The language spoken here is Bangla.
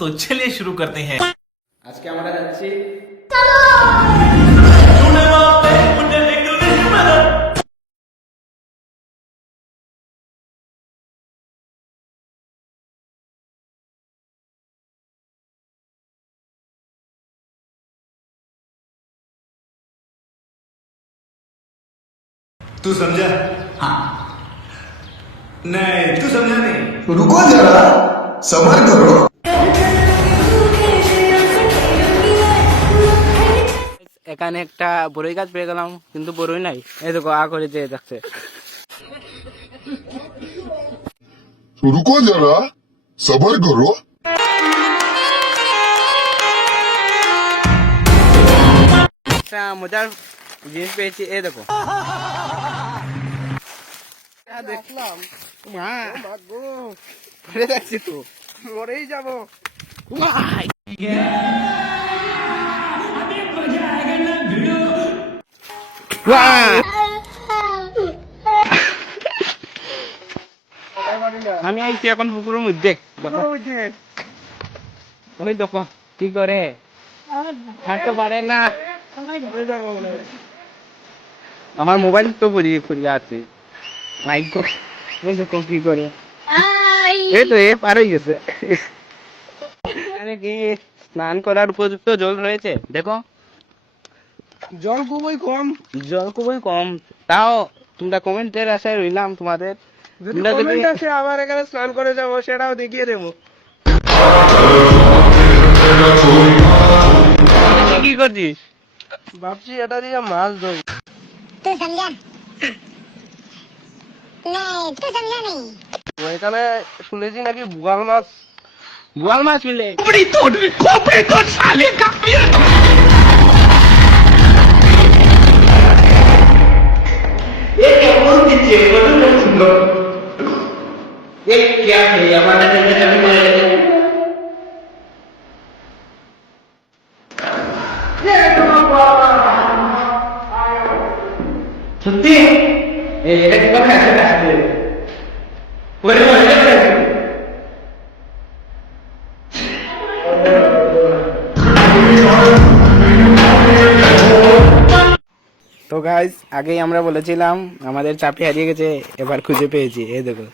तो चलिए शुरू करते हैं। আজকে আমরা যাচ্ছি तू समझा? हाँ। नहीं, तू समझा नहीं। रुको जरा सबर करो। এখানে একটা বড়ই গাছ পেয়ে গেলাম, কিন্তু বড়ই নাই। এই দেখো আ করে যে দেখছে। रुको जरा सबर करो। একটা মজার জিনিস পেয়েছি, এই দেখো। দেখলাম মরে যাচ্ছি, তো মরেই যাবো। আমি আইছি এখন পুকুরের মধ্যে। ওই দেখো কি করে, হাঁটতে পারে না। আমার মোবাইল তো পড়িয়ে আছে। দেখো কি করে, এই তো পার হয়ে গেছে। কি স্নান করার উপযুক্ত জল রয়েছে? দেখো জল খুবই কম। তাও তোমরা কমেন্টের আশায় রইলাম তোমাদের। আবার এখানে স্নান করে যাবো, সেটাও দেখিয়ে দেবো। কি করছিস? ভাবছি এটা দিয়ে মাছ ধরি। तू समझा? नहीं, तू समझा नहीं। এখানে শুনেছি নাকি বোয়াল মাছ মিলে। সত্যি এটা কি কথা আছে? তো গাইস, আগেই আমরা বলেছিলাম আমাদের চাপি হারিয়ে গেছে, এবার খুঁজে পেয়েছি। এই দেখো।